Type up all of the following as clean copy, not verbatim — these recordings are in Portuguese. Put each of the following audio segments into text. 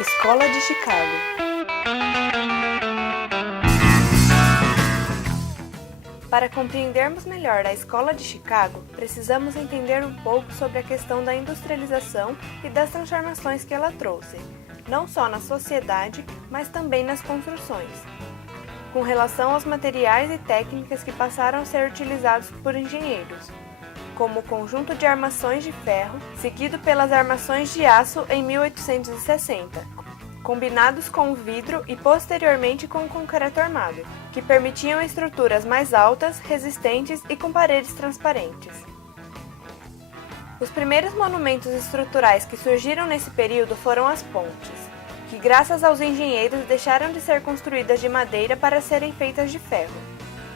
Escola de Chicago. Para compreendermos melhor a Escola de Chicago, precisamos entender um pouco sobre a questão da industrialização e das transformações que ela trouxe, não só na sociedade, mas também nas construções, com relação aos materiais e técnicas que passaram a ser utilizados por engenheiros, como o conjunto de armações de ferro, seguido pelas armações de aço em 1860, combinados com o vidro e posteriormente com o concreto armado, que permitiam estruturas mais altas, resistentes e com paredes transparentes. Os primeiros monumentos estruturais que surgiram nesse período foram as pontes, que graças aos engenheiros deixaram de ser construídas de madeira para serem feitas de ferro.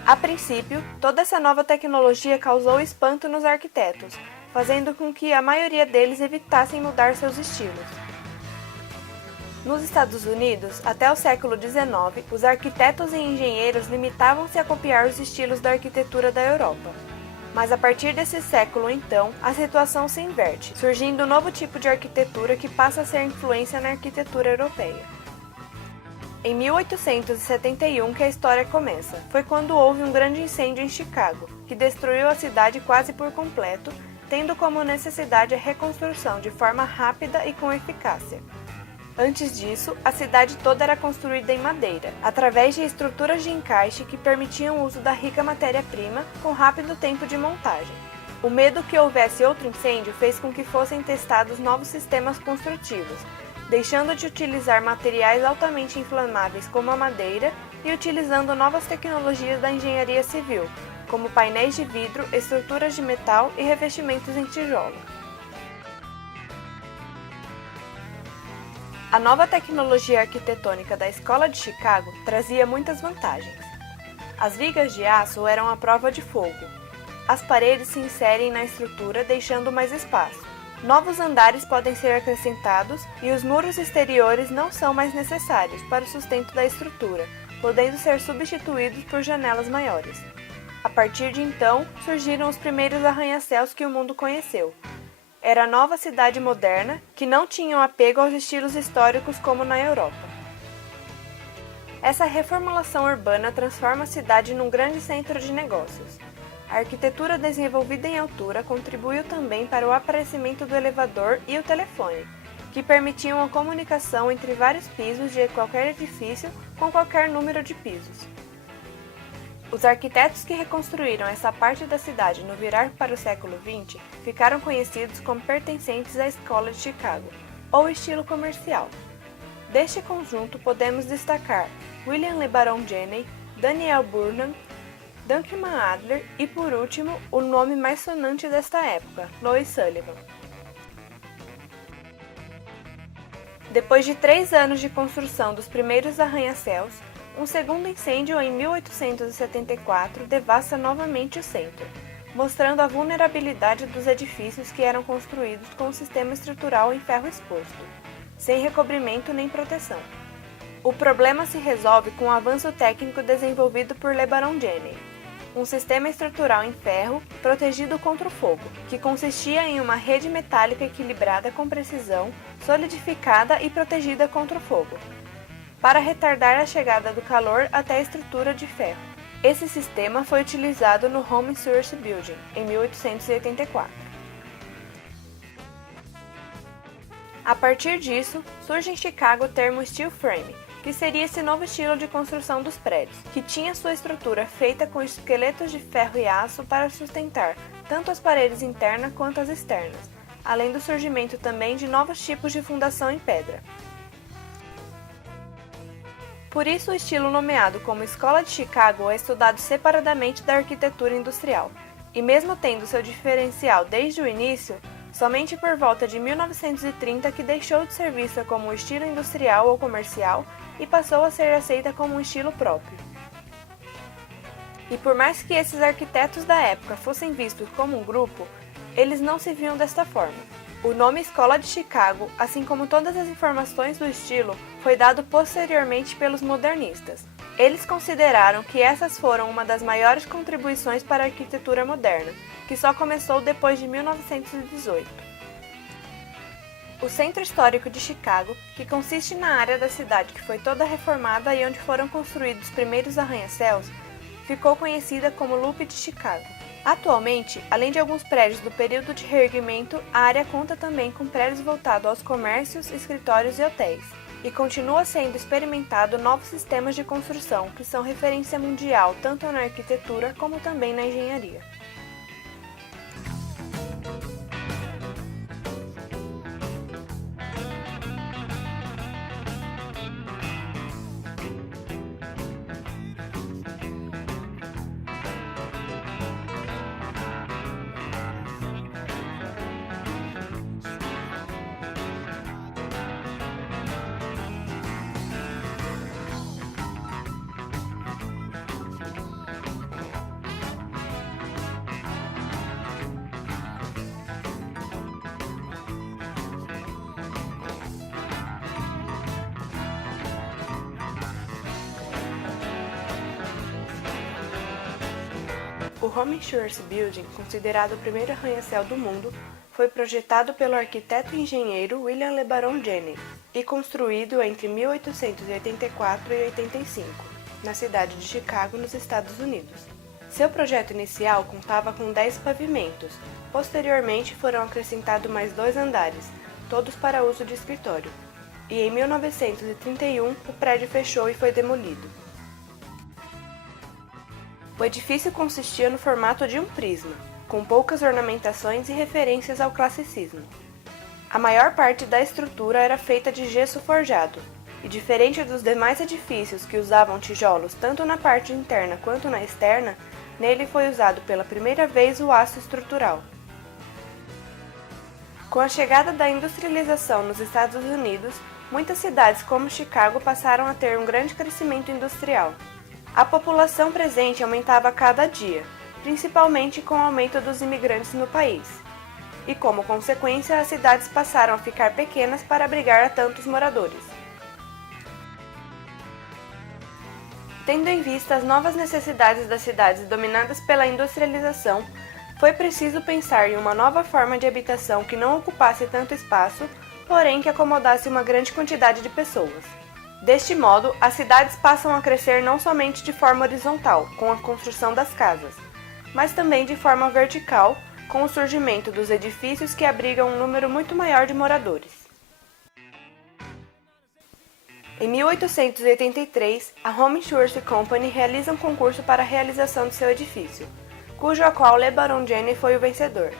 A princípio, toda essa nova tecnologia causou espanto nos arquitetos, fazendo com que a maioria deles evitassem mudar seus estilos. Nos Estados Unidos, até o século XIX, os arquitetos e engenheiros limitavam-se a copiar os estilos da arquitetura da Europa. Mas a partir desse século, então, a situação se inverte, surgindo um novo tipo de arquitetura que passa a ser influência na arquitetura europeia. Em 1871 que a história começa, foi quando houve um grande incêndio em Chicago, que destruiu a cidade quase por completo, tendo como necessidade a reconstrução de forma rápida e com eficácia. Antes disso, a cidade toda era construída em madeira, através de estruturas de encaixe que permitiam o uso da rica matéria-prima com rápido tempo de montagem. O medo que houvesse outro incêndio fez com que fossem testados novos sistemas construtivos, deixando de utilizar materiais altamente inflamáveis como a madeira e utilizando novas tecnologias da engenharia civil, como painéis de vidro, estruturas de metal e revestimentos em tijolo. A nova tecnologia arquitetônica da Escola de Chicago trazia muitas vantagens. As vigas de aço eram à prova de fogo. As paredes se inserem na estrutura, deixando mais espaço. Novos andares podem ser acrescentados e os muros exteriores não são mais necessários para o sustento da estrutura, podendo ser substituídos por janelas maiores. A partir de então, surgiram os primeiros arranha-céus que o mundo conheceu. Era a nova cidade moderna, que não tinha apego aos estilos históricos como na Europa. Essa reformulação urbana transforma a cidade num grande centro de negócios. A arquitetura desenvolvida em altura contribuiu também para o aparecimento do elevador e o telefone, que permitiam a comunicação entre vários pisos de qualquer edifício com qualquer número de pisos. Os arquitetos que reconstruíram essa parte da cidade no virar para o século XX ficaram conhecidos como pertencentes à Escola de Chicago, ou estilo comercial. Deste conjunto podemos destacar William LeBaron Jenney, Daniel Burnham, Duncan Adler e, por último, o nome mais sonante desta época, Lois Sullivan. Depois de 3 anos de construção dos primeiros arranha-céus, um segundo incêndio em 1874 devasta novamente o centro, mostrando a vulnerabilidade dos edifícios que eram construídos com um sistema estrutural em ferro exposto, sem recobrimento nem proteção. O problema se resolve com o avanço técnico desenvolvido por LeBaron Jenney, um sistema estrutural em ferro protegido contra o fogo, que consistia em uma rede metálica equilibrada com precisão, solidificada e protegida contra o fogo, para retardar a chegada do calor até a estrutura de ferro. Esse sistema foi utilizado no Home Source Building, em 1884. A partir disso, surge em Chicago o termo steel frame, que seria esse novo estilo de construção dos prédios, que tinha sua estrutura feita com esqueletos de ferro e aço para sustentar tanto as paredes internas quanto as externas, além do surgimento também de novos tipos de fundação em pedra. Por isso o estilo nomeado como Escola de Chicago é estudado separadamente da arquitetura industrial, e mesmo tendo seu diferencial desde o início, somente por volta de 1930 que deixou de ser vista como um estilo industrial ou comercial e passou a ser aceita como um estilo próprio. E por mais que esses arquitetos da época fossem vistos como um grupo, eles não se viam desta forma. O nome Escola de Chicago, assim como todas as informações do estilo, foi dado posteriormente pelos modernistas. Eles consideraram que essas foram uma das maiores contribuições para a arquitetura moderna, que só começou depois de 1918. O Centro Histórico de Chicago, que consiste na área da cidade que foi toda reformada e onde foram construídos os primeiros arranha-céus, ficou conhecida como Loop de Chicago. Atualmente, além de alguns prédios do período de reerguimento, a área conta também com prédios voltados aos comércios, escritórios e hotéis. E continua sendo experimentado novos sistemas de construção que são referência mundial tanto na arquitetura como também na engenharia. O Home Insurance Building, considerado o primeiro arranha-céu do mundo, foi projetado pelo arquiteto e engenheiro William LeBaron Jenney e construído entre 1884 e 85, na cidade de Chicago, nos Estados Unidos. Seu projeto inicial contava com 10 pavimentos, posteriormente foram acrescentados mais 2 andares, todos para uso de escritório, e em 1931 o prédio fechou e foi demolido. O edifício consistia no formato de um prisma, com poucas ornamentações e referências ao classicismo. A maior parte da estrutura era feita de gesso forjado, e diferente dos demais edifícios que usavam tijolos tanto na parte interna quanto na externa, nele foi usado pela primeira vez o aço estrutural. Com a chegada da industrialização nos Estados Unidos, muitas cidades como Chicago passaram a ter um grande crescimento industrial. A população presente aumentava a cada dia, principalmente com o aumento dos imigrantes no país. E como consequência, as cidades passaram a ficar pequenas para abrigar a tantos moradores. Tendo em vista as novas necessidades das cidades dominadas pela industrialização, foi preciso pensar em uma nova forma de habitação que não ocupasse tanto espaço, porém que acomodasse uma grande quantidade de pessoas. Deste modo, as cidades passam a crescer não somente de forma horizontal, com a construção das casas, mas também de forma vertical, com o surgimento dos edifícios que abrigam um número muito maior de moradores. Em 1883, a Home Insurance Company realiza um concurso para a realização de seu edifício, cujo qual LeBaron Jenney foi o vencedor.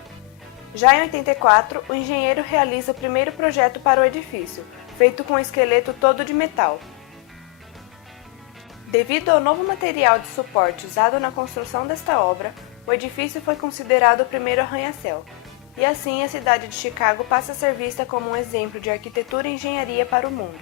Já em 84, o engenheiro realiza o primeiro projeto para o edifício, feito com um esqueleto todo de metal. Devido ao novo material de suporte usado na construção desta obra, o edifício foi considerado o primeiro arranha-céu, e assim a cidade de Chicago passa a ser vista como um exemplo de arquitetura e engenharia para o mundo.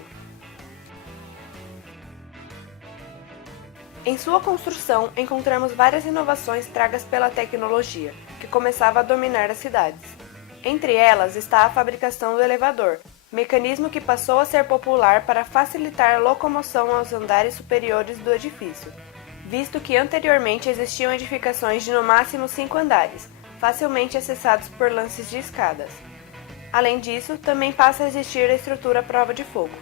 Em sua construção, encontramos várias inovações tragas pela tecnologia, que começava a dominar as cidades. Entre elas está a fabricação do elevador, mecanismo que passou a ser popular para facilitar a locomoção aos andares superiores do edifício, visto que anteriormente existiam edificações de no máximo 5 andares, facilmente acessados por lances de escadas. Além disso, também passa a existir a estrutura à prova de fogo.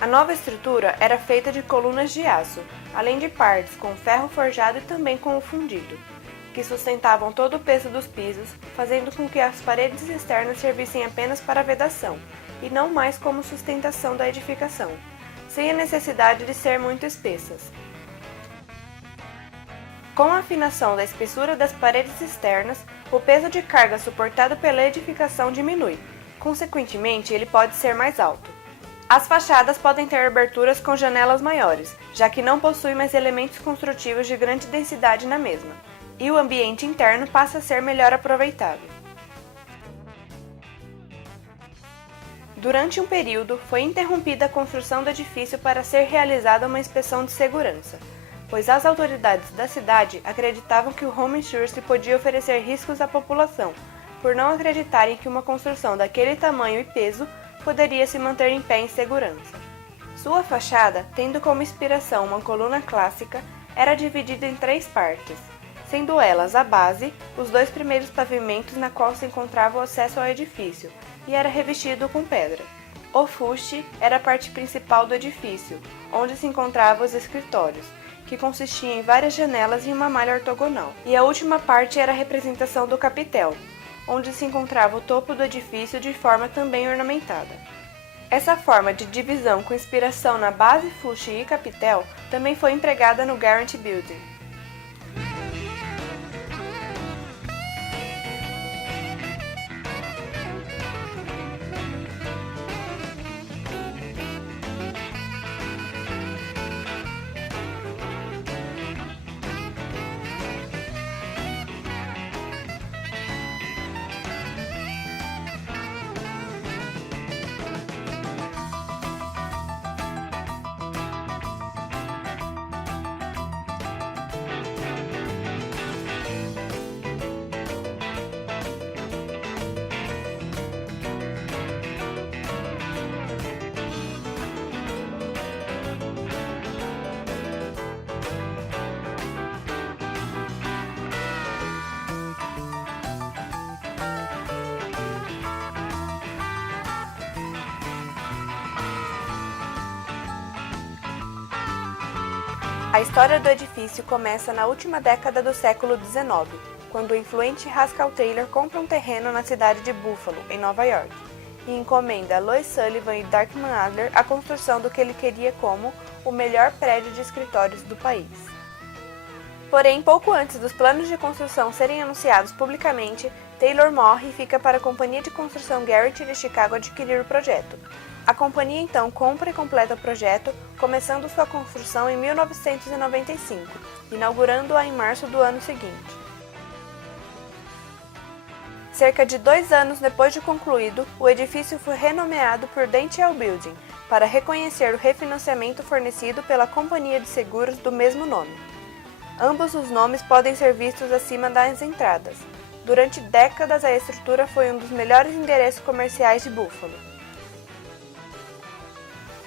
A nova estrutura era feita de colunas de aço, além de partes com ferro forjado e também com o fundido, que sustentavam todo o peso dos pisos, fazendo com que as paredes externas servissem apenas para vedação, e não mais como sustentação da edificação, sem a necessidade de ser muito espessas. Com a afinação da espessura das paredes externas, o peso de carga suportado pela edificação diminui, consequentemente ele pode ser mais alto. As fachadas podem ter aberturas com janelas maiores, já que não possui mais elementos construtivos de grande densidade na mesma, e o ambiente interno passa a ser melhor aproveitado. Durante um período, foi interrompida a construção do edifício para ser realizada uma inspeção de segurança, pois as autoridades da cidade acreditavam que o Home Insurance podia oferecer riscos à população, por não acreditarem que uma construção daquele tamanho e peso poderia se manter em pé em segurança. Sua fachada, tendo como inspiração uma coluna clássica, era dividida em 3 partes, sendo elas a base, os 2 primeiros pavimentos na qual se encontrava o acesso ao edifício, e era revestido com pedra. O fuste era a parte principal do edifício, onde se encontravam os escritórios, que consistia em várias janelas e uma malha ortogonal. E a última parte era a representação do capitel, onde se encontrava o topo do edifício de forma também ornamentada. Essa forma de divisão com inspiração na base, fuste e capitel também foi empregada no Guaranty Building. A história do edifício começa na última década do século XIX, quando o influente Haskell Taylor compra um terreno na cidade de Buffalo, em Nova York, e encomenda a Lois Sullivan e Darkman Adler a construção do que ele queria como o melhor prédio de escritórios do país. Porém, pouco antes dos planos de construção serem anunciados publicamente, Taylor morre e fica para a companhia de construção Garrett de Chicago adquirir o projeto. A companhia então compra e completa o projeto, começando sua construção em 1995, inaugurando-a em março do ano seguinte. Cerca de 2 anos depois de concluído, o edifício foi renomeado por Dentiel Building, para reconhecer o refinanciamento fornecido pela companhia de seguros do mesmo nome. Ambos os nomes podem ser vistos acima das entradas. Durante décadas, a estrutura foi um dos melhores endereços comerciais de Buffalo.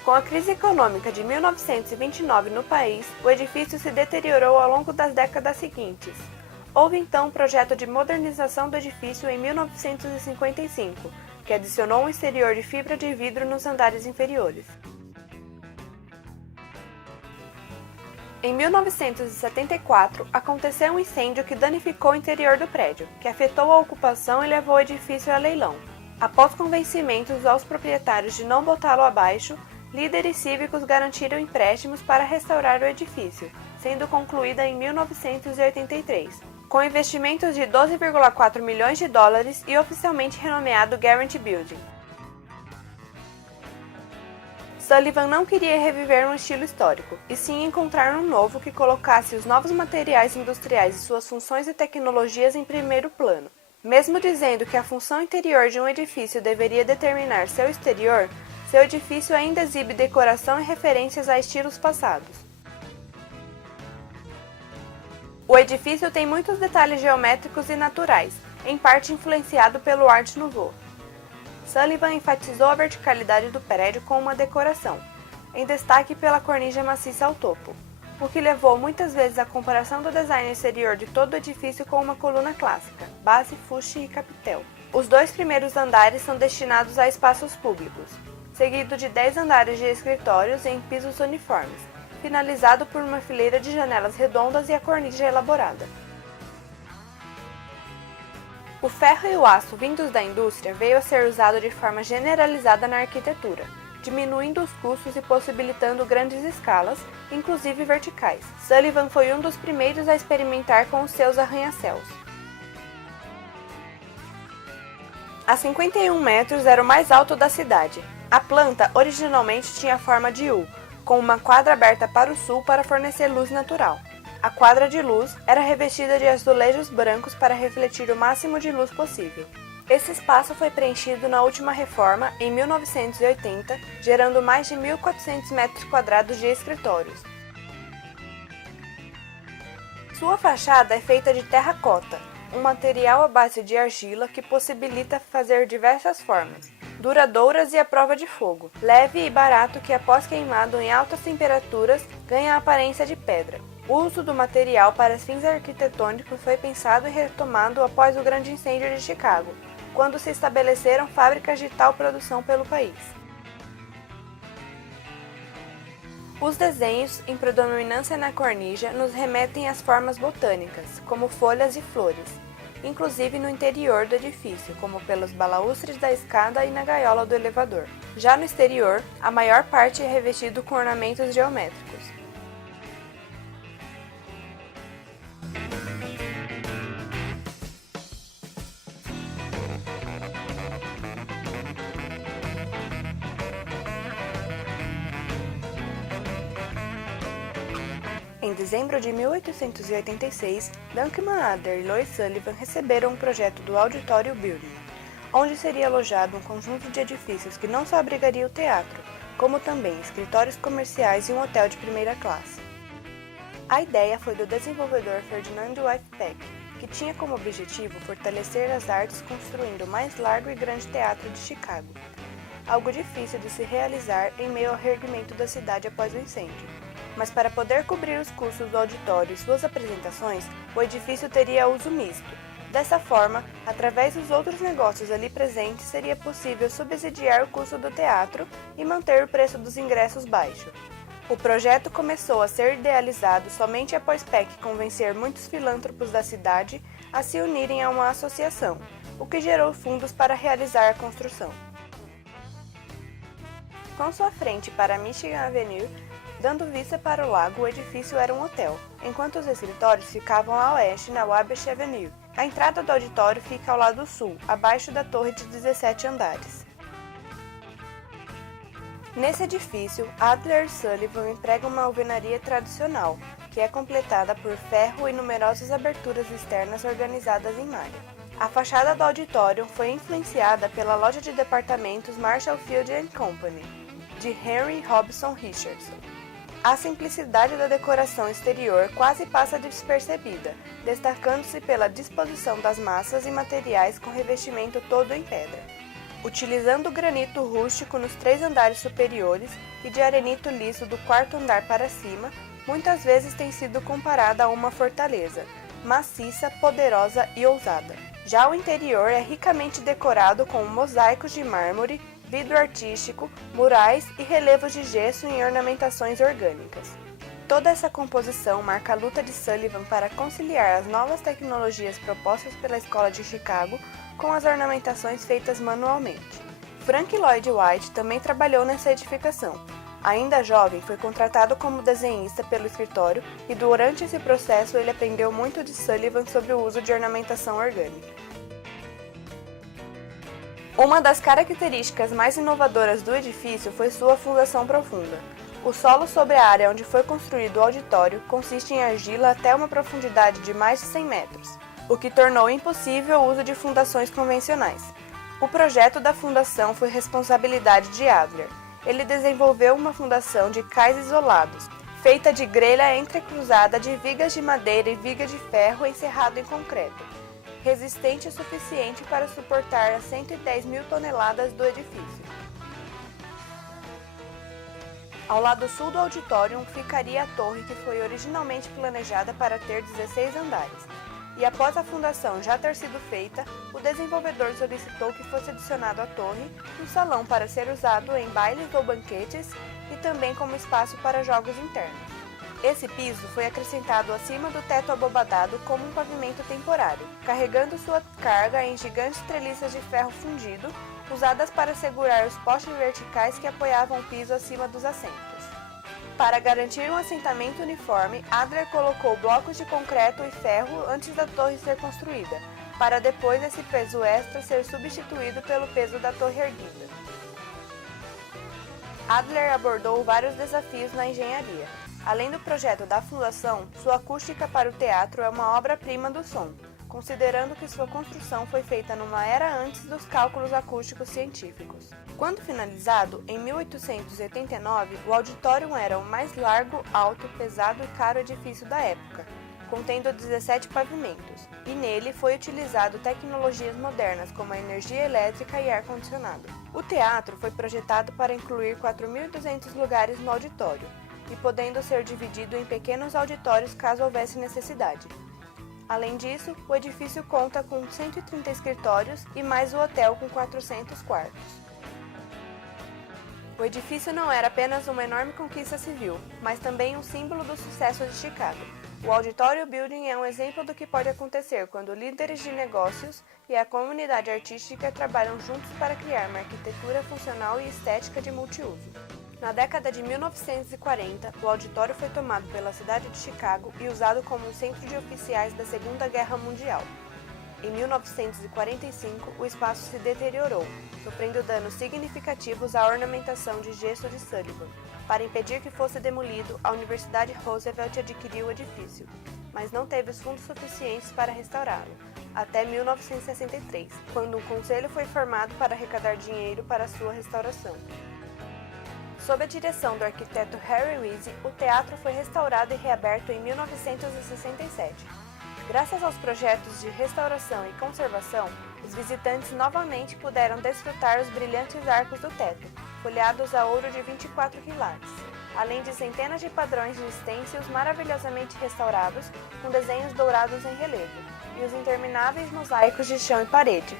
Com a crise econômica de 1929 no país, o edifício se deteriorou ao longo das décadas seguintes. Houve então um projeto de modernização do edifício em 1955, que adicionou um exterior de fibra de vidro nos andares inferiores. Em 1974, aconteceu um incêndio que danificou o interior do prédio, que afetou a ocupação e levou o edifício a leilão. Após convencimentos aos proprietários de não botá-lo abaixo, líderes cívicos garantiram empréstimos para restaurar o edifício, sendo concluída em 1983, com investimentos de 12,4 milhões de dólares e oficialmente renomeado Guaranty Building. Sullivan não queria reviver um estilo histórico, e sim encontrar um novo que colocasse os novos materiais industriais e suas funções e tecnologias em primeiro plano. Mesmo dizendo que a função interior de um edifício deveria determinar seu exterior, seu edifício ainda exibe decoração e referências a estilos passados. O edifício tem muitos detalhes geométricos e naturais, em parte influenciado pelo Art Nouveau. Sullivan enfatizou a verticalidade do prédio com uma decoração, em destaque pela cornija maciça ao topo, o que levou muitas vezes à comparação do design exterior de todo o edifício com uma coluna clássica, base, fuste e capitel. Os 2 primeiros andares são destinados a espaços públicos, seguido de 10 andares de escritórios em pisos uniformes, finalizado por uma fileira de janelas redondas e a cornija elaborada. O ferro e o aço vindos da indústria veio a ser usado de forma generalizada na arquitetura, diminuindo os custos e possibilitando grandes escalas, inclusive verticais. Sullivan foi um dos primeiros a experimentar com os seus arranha-céus. A 51 metros era o mais alto da cidade. A planta originalmente tinha forma de U, com uma quadra aberta para o sul para fornecer luz natural. A quadra de luz era revestida de azulejos brancos para refletir o máximo de luz possível. Esse espaço foi preenchido na última reforma, em 1980, gerando mais de 1.400 metros quadrados de escritórios. Sua fachada é feita de terracota, um material à base de argila que possibilita fazer diversas formas, duradouras e à prova de fogo, leve e barato que após queimado em altas temperaturas ganha a aparência de pedra. O uso do material para fins arquitetônicos foi pensado e retomado após o Grande Incêndio de Chicago, quando se estabeleceram fábricas de tal produção pelo país. Os desenhos, em predominância na cornija, nos remetem às formas botânicas, como folhas e flores, inclusive no interior do edifício, como pelos balaústres da escada e na gaiola do elevador. Já no exterior, a maior parte é revestido com ornamentos geométricos. Em dezembro de 1886, Duncan Adler e Lois Sullivan receberam um projeto do Auditório Building, onde seria alojado um conjunto de edifícios que não só abrigaria o teatro, como também escritórios comerciais e um hotel de primeira classe. A ideia foi do desenvolvedor Ferdinand F. Peck, que tinha como objetivo fortalecer as artes construindo o mais largo e grande teatro de Chicago, algo difícil de se realizar em meio ao reerguimento da cidade após o incêndio. Mas para poder cobrir os custos do auditório e suas apresentações, o edifício teria uso misto. Dessa forma, através dos outros negócios ali presentes, seria possível subsidiar o custo do teatro e manter o preço dos ingressos baixo. O projeto começou a ser idealizado somente após Peck convencer muitos filântropos da cidade a se unirem a uma associação, o que gerou fundos para realizar a construção. Com sua frente para Michigan Avenue, dando vista para o lago, o edifício era um hotel, enquanto os escritórios ficavam a oeste na Wabash Avenue. A entrada do auditório fica ao lado sul, abaixo da torre de 17 andares. Nesse edifício, Adler e Sullivan empregam uma alvenaria tradicional, que é completada por ferro e numerosas aberturas externas organizadas em malha. A fachada do auditório foi influenciada pela loja de departamentos Marshall Field Company, de Henry Robson Richardson. A simplicidade da decoração exterior quase passa despercebida, destacando-se pela disposição das massas e materiais com revestimento todo em pedra, utilizando granito rústico nos 3 andares superiores e de arenito liso do 4º andar para cima, muitas vezes tem sido comparada a uma fortaleza, maciça, poderosa e ousada. Já o interior é ricamente decorado com mosaicos de mármore, vidro artístico, murais e relevos de gesso em ornamentações orgânicas. Toda essa composição marca a luta de Sullivan para conciliar as novas tecnologias propostas pela Escola de Chicago com as ornamentações feitas manualmente. Frank Lloyd Wright também trabalhou nessa edificação. Ainda jovem, foi contratado como desenhista pelo escritório e durante esse processo ele aprendeu muito de Sullivan sobre o uso de ornamentação orgânica. Uma das características mais inovadoras do edifício foi sua fundação profunda. O solo sobre a área onde foi construído o auditório consiste em argila até uma profundidade de mais de 100 metros, o que tornou impossível o uso de fundações convencionais. O projeto da fundação foi responsabilidade de Adler. Ele desenvolveu uma fundação de cais isolados, feita de grelha entrecruzada de vigas de madeira e viga de ferro encerrado em concreto, resistente o suficiente para suportar as 110 mil toneladas do edifício. Ao lado sul do auditório ficaria a torre que foi originalmente planejada para ter 16 andares, e após a fundação já ter sido feita, o desenvolvedor solicitou que fosse adicionado à torre um salão para ser usado em bailes ou banquetes e também como espaço para jogos internos. Esse piso foi acrescentado acima do teto abobadado como um pavimento temporário, carregando sua carga em gigantes treliças de ferro fundido, usadas para segurar os postes verticais que apoiavam o piso acima dos assentos. Para garantir um assentamento uniforme, Adler colocou blocos de concreto e ferro antes da torre ser construída, para depois esse peso extra ser substituído pelo peso da torre erguida. Adler abordou vários desafios na engenharia. Além do projeto da fundação, sua acústica para o teatro é uma obra-prima do som, considerando que sua construção foi feita numa era antes dos cálculos acústicos científicos. Quando finalizado, em 1889, o auditório era o mais largo, alto, pesado e caro edifício da época, contendo 17 pavimentos, e nele foi utilizado tecnologias modernas como a energia elétrica e ar-condicionado. O teatro foi projetado para incluir 4.200 lugares no auditório, e podendo ser dividido em pequenos auditórios caso houvesse necessidade. Além disso, o edifício conta com 130 escritórios e mais o hotel com 400 quartos. O edifício não era apenas uma enorme conquista civil, mas também um símbolo do sucesso de Chicago. O Auditorium Building é um exemplo do que pode acontecer quando líderes de negócios e a comunidade artística trabalham juntos para criar uma arquitetura funcional e estética de multiuso. Na década de 1940, o auditório foi tomado pela cidade de Chicago e usado como um centro de oficiais da Segunda Guerra Mundial. Em 1945, o espaço se deteriorou, sofrendo danos significativos à ornamentação de gesso de Sullivan. Para impedir que fosse demolido, a Universidade Roosevelt adquiriu o edifício, mas não teve os fundos suficientes para restaurá-lo, até 1963, quando um conselho foi formado para arrecadar dinheiro para sua restauração. Sob a direção do arquiteto Harry Weese, o teatro foi restaurado e reaberto em 1967. Graças aos projetos de restauração e conservação, os visitantes novamente puderam desfrutar os brilhantes arcos do teto, folhados a ouro de 24 quilates, além de centenas de padrões de stencils maravilhosamente restaurados, com desenhos dourados em relevo, e os intermináveis mosaicos de chão e parede.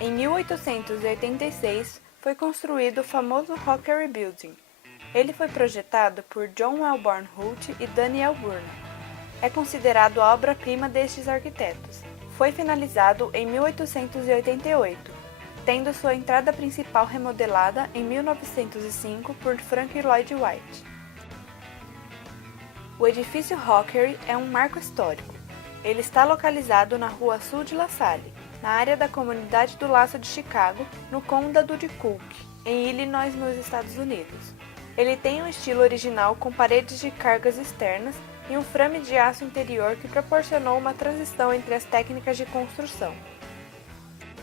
Em 1886, foi construído o famoso Rockery Building. Ele foi projetado por John Wellborn Holt e Daniel Boone. É considerado a obra-prima destes arquitetos. Foi finalizado em 1888, tendo sua entrada principal remodelada em 1905 por Frank Lloyd Wright. O edifício Rockery é um marco histórico. Ele está localizado na Rua Sul de La Salle, na área da comunidade do Laço de Chicago, no condado de Cook, em Illinois, nos Estados Unidos. Ele tem um estilo original com paredes de cargas externas e um frame de aço interior que proporcionou uma transição entre as técnicas de construção.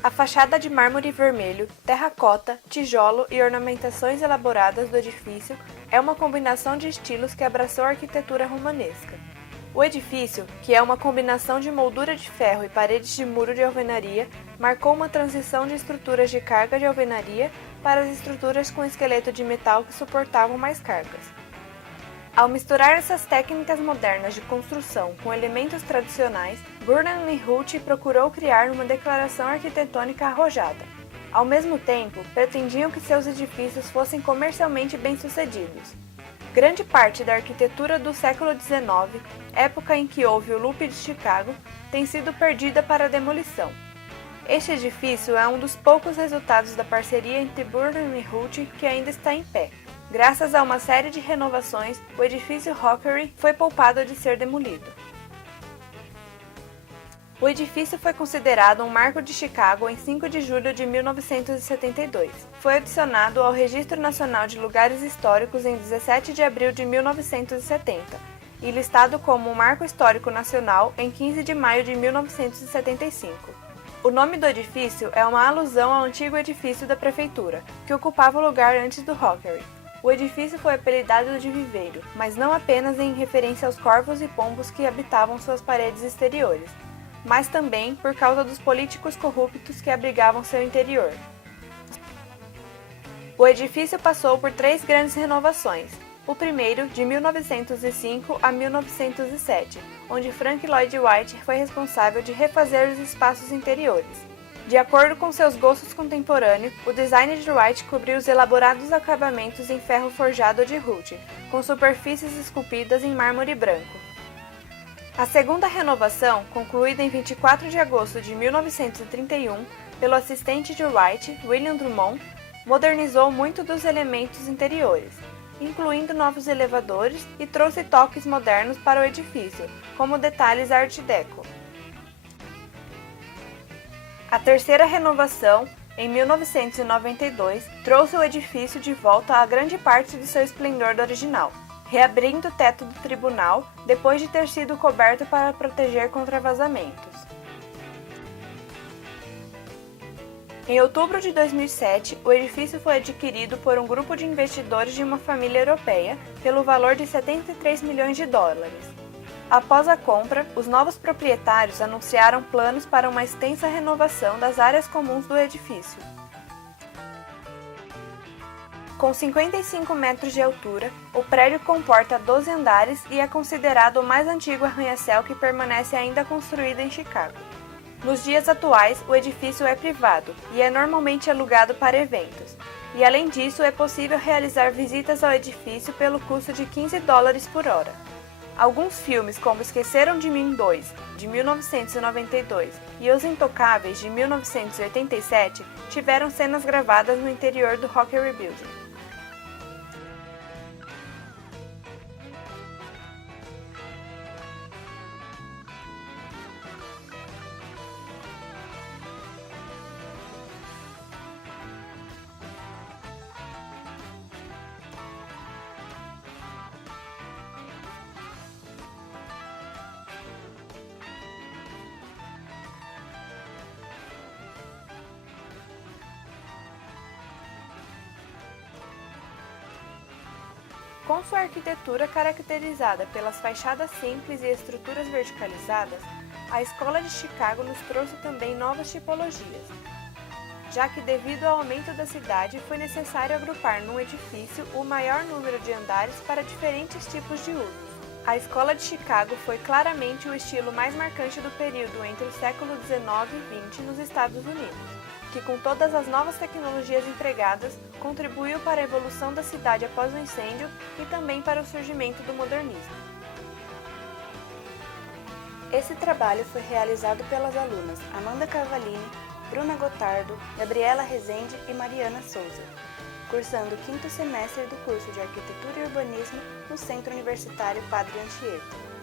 A fachada de mármore vermelho, terracota, tijolo e ornamentações elaboradas do edifício é uma combinação de estilos que abraçou a arquitetura romanesca. O edifício, que é uma combinação de moldura de ferro e paredes de muro de alvenaria, marcou uma transição de estruturas de carga de alvenaria para as estruturas com esqueleto de metal que suportavam mais cargas. Ao misturar essas técnicas modernas de construção com elementos tradicionais, Burnham e Holt procurou criar uma declaração arquitetônica arrojada. Ao mesmo tempo, pretendiam que seus edifícios fossem comercialmente bem-sucedidos. Grande parte da arquitetura do século XIX, época em que houve o Loop de Chicago, tem sido perdida para a demolição. Este edifício é um dos poucos resultados da parceria entre Burnham e Holt que ainda está em pé. Graças a uma série de renovações, o edifício Rockery foi poupado de ser demolido. O edifício foi considerado um marco de Chicago em 5 de julho de 1972. Foi adicionado ao Registro Nacional de Lugares Históricos em 17 de abril de 1970 e listado como um Marco Histórico Nacional em 15 de maio de 1975. O nome do edifício é uma alusão ao antigo edifício da prefeitura, que ocupava o lugar antes do Rockery. O edifício foi apelidado de Viveiro, mas não apenas em referência aos corvos e pombos que habitavam suas paredes exteriores, mas também por causa dos políticos corruptos que abrigavam seu interior. O edifício passou por 3 grandes renovações. O primeiro, de 1905 a 1907, onde Frank Lloyd Wright foi responsável de refazer os espaços interiores. De acordo com seus gostos contemporâneos, o design de Wright cobriu os elaborados acabamentos em ferro forjado de Holt, com superfícies esculpidas em mármore branco. A segunda renovação, concluída em 24 de agosto de 1931 pelo assistente de Wright, William Drummond, modernizou muito dos elementos interiores, incluindo novos elevadores e trouxe toques modernos para o edifício, como detalhes Art Deco. A terceira renovação, em 1992, trouxe o edifício de volta a grande parte de seu esplendor do original, reabrindo o teto do tribunal depois de ter sido coberto para proteger contra vazamentos. Em outubro de 2007, o edifício foi adquirido por um grupo de investidores de uma família europeia pelo valor de 73 milhões de dólares. Após a compra, os novos proprietários anunciaram planos para uma extensa renovação das áreas comuns do edifício. Com 55 metros de altura, o prédio comporta 12 andares e é considerado o mais antigo arranha-céu que permanece ainda construído em Chicago. Nos dias atuais, o edifício é privado e é normalmente alugado para eventos. E além disso, é possível realizar visitas ao edifício pelo custo de $15 por hora. Alguns filmes, como Esqueceram de Mim 2, de 1992, e Os Intocáveis, de 1987, tiveram cenas gravadas no interior do Rockery Building. Com sua arquitetura caracterizada pelas fachadas simples e estruturas verticalizadas, a Escola de Chicago nos trouxe também novas tipologias, já que devido ao aumento da cidade foi necessário agrupar num edifício o maior número de andares para diferentes tipos de usos. A Escola de Chicago foi claramente o estilo mais marcante do período entre o século XIX e XX nos Estados Unidos, que com todas as novas tecnologias empregadas, contribuiu para a evolução da cidade após o incêndio e também para o surgimento do modernismo. Esse trabalho foi realizado pelas alunas Amanda Cavalini, Bruna Gotardo, Gabriela Rezende e Mariana Souza, cursando o 5º semestre do curso de Arquitetura e Urbanismo no Centro Universitário Padre Anchieta.